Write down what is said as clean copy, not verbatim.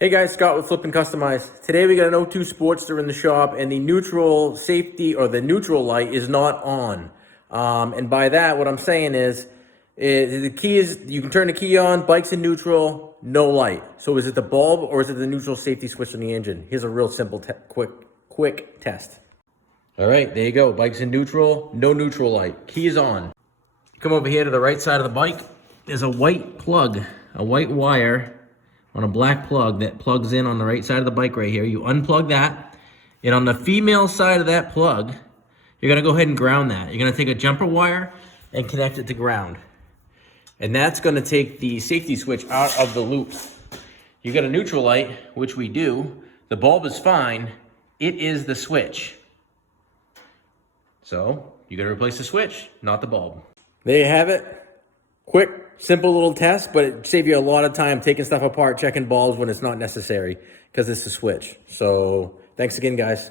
Hey guys, Scott with Flip and Customize. Today we got an O2 Sportster in the shop and the neutral safety or the neutral light is not on. And by that, what I'm saying is, the key is you can turn the key on, bike's in neutral, no light. So is it the bulb or is it the neutral safety switch on the engine? Here's a real simple, quick test. All right, there you go. Bike's in neutral, no neutral light. Key is on. Come over here to the right side of the bike. There's a white plug, a white wire on a black plug that plugs in on the right side of the bike right here. You unplug that, and on the female side of that plug, you're gonna go ahead and ground that. You're gonna take a jumper wire and connect it to ground. And that's gonna take the safety switch out of the loop. You got a neutral light, which we do. The bulb is fine. It is the switch. So you gotta replace the switch, not the bulb. There you have it. Quick, simple little test, but it saves you a lot of time taking stuff apart, checking bulbs when it's not necessary because it's a switch. So thanks again, guys.